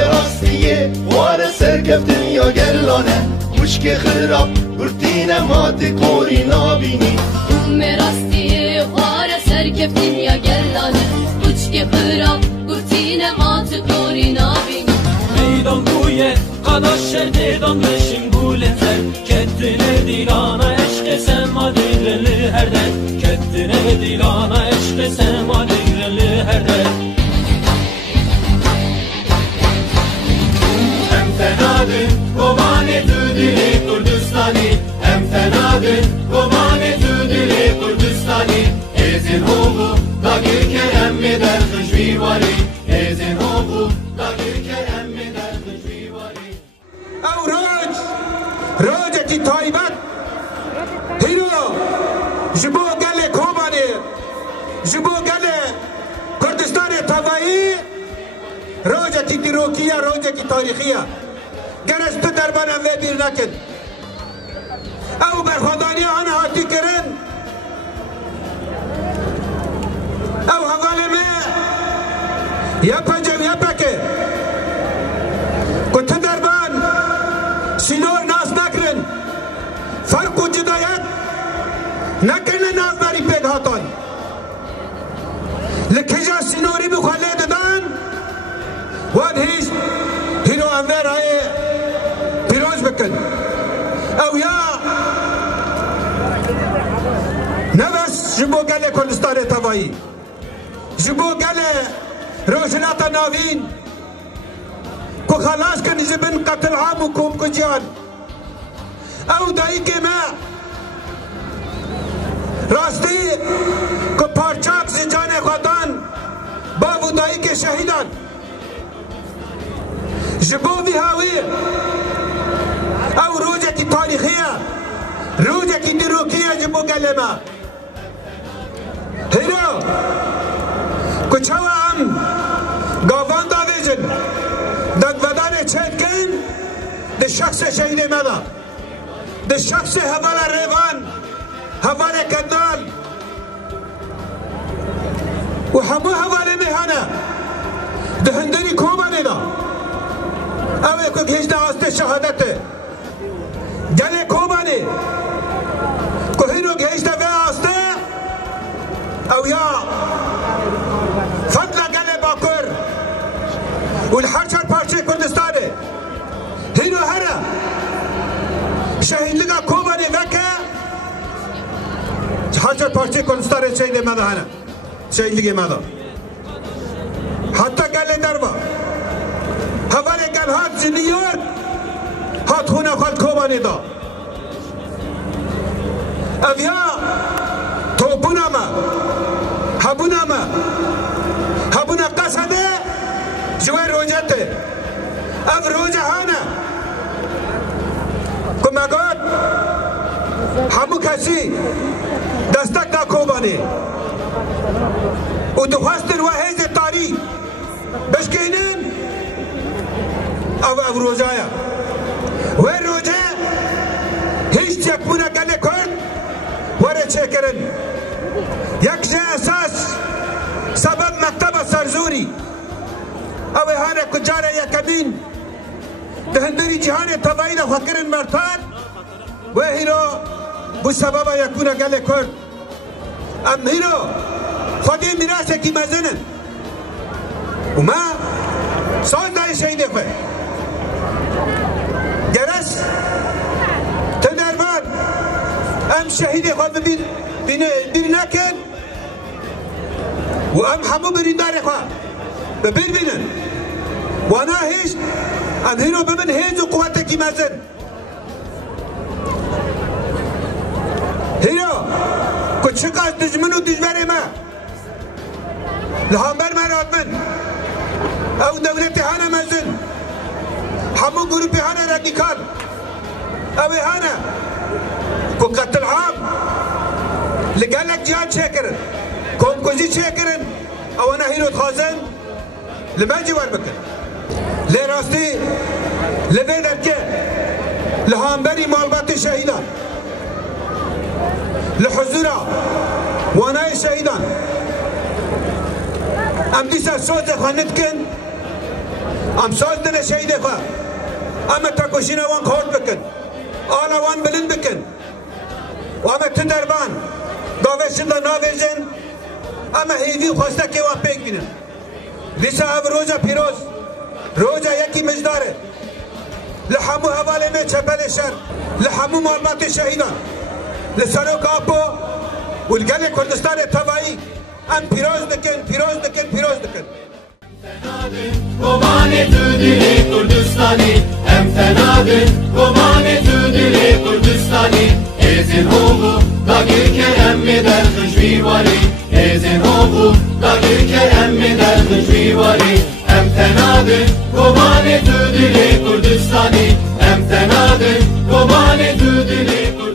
راستیه واره سرکفتن یا گلانه مشک خراب گرتین مات کوری نابینی راستیه واره سرکفتن یا گلانه مشک خراب گرتین مات کوری نابینی میدان گویه قداش شدیدان بشین گولن زر کتنه دیلانا عشق سما دیرلی هر در کتنه دیلانا عشق سما دیرلی هر در هم تنادن قوانه تو دلی کردستانی هم تنادن قوانه تو دلی کردستانی ازین حقوق داگیر که همه در خشوی واری ازین حقوق داگیر که همه در خشوی واری او راج کی تایبت هیرو جبو گل کوبانی جبو گل کردستان طوایی راج کی دیروکیه راج کی تاریخیه گرست دربانم و بیر نکن او برخوادانی آن هاتی کرن او حواله یا پنجم یا پکه کت دربان سینور ناس نکرن فرق و جدایت نکنه ناس داری پید هاتان لکجا سینوری بخواله دادن واد هیچ هیرو انویر های پیروز بکن او یا نوست جبو گل کردستان طوایی جبو گل روشنات ناوین کو خلاص کنی زبن قتل عام و کوم کو جان او دایی که ما راستی کو پارچاک زجان خودان با و دایی که شهیدان جبو بی هاوی او روجه کی تاریخیه روجه کی دیروکیه جبو گل ما هیرو کچاو هم گاوان داویجن دگودان چید کن ده شخص شهید مدا ده شخص حوال ریوان حوال کندال و همو حوال میهانه ده هندری کوبانی دا اوه که گهجده آسته شهادته گله کوبانی که هینو گهجده وی آسته او یا فضل گله باکر والحرشر پارچه کردستانه هینو هره شهید لگا کوبانی وکه حرشر پارچه کردستانه شهید مده هنه شهید لگه مده حتی گله دروا حواله گل هات زی نیورک هات خونه خال کوبانی دا اویا توپونا ما هبونا ما هبونا قصده جوه روجته اف روجه هانه کمگاد همو کسی دستک دا کوبانی و دخواستن و حیز تاری بشکینن او روجه و روجه هیچ یکمونه گله کرد وره چه کرن یک جه اساس سبب مکتب سرزوری او هانه کجاره یکمین دهندری جهان طبعی دا فکرن مرتان و هیرو بو سبب یکونه گله کرد ام هیرو خودی میراث کی مزنن و ما سال دای شهیده خواه گرس تنربان ام شهیده خواه بیر نکن و ام همو بریندار خواه ببیر بینن وانا هیچ ام هینو ببین هیچ و قوت کی مزن هینو کچک از دجمن و دجبر ما لحامبر مراد من او دولت هانا مزن همو گروپی هانا رادیکال او هانا کو قتل عام لقالك جهاد شاكرن كوم كوزي شاكرن او انا هيرو تخازن لما جوار بكن لي راستي لبين اركي لهامبري مالبات شهيدان لحزورا وانا شهيدان ام ديسا صوت خانتكن ام ساز دن شهید خواه اما تکوشین وان خورد بکن آلا وان بلند بکن و اما تو دربان داوشن دا ناویجن اما هیوی خواسته که وان پیک بینن لیسا او روزا پیروز روزا یکی مجداره لحمو حواله میں چپل شر لحمو معلومات شهیدان لسانو کاپو والگل کردستان تبایی ام پیروز دکن پیروز دکن پیروز دکن Komane tüdili Kurdistani Hem fenadın Komane tüdili Kurdistani Ezin oğlu Dagirke emmi der hıcvivari Ezin oğlu Dagirke emmi der hıcvivari Hem fenadın Komane tüdili Kurdistani Hem fenadın Komane tüdili Kurdistani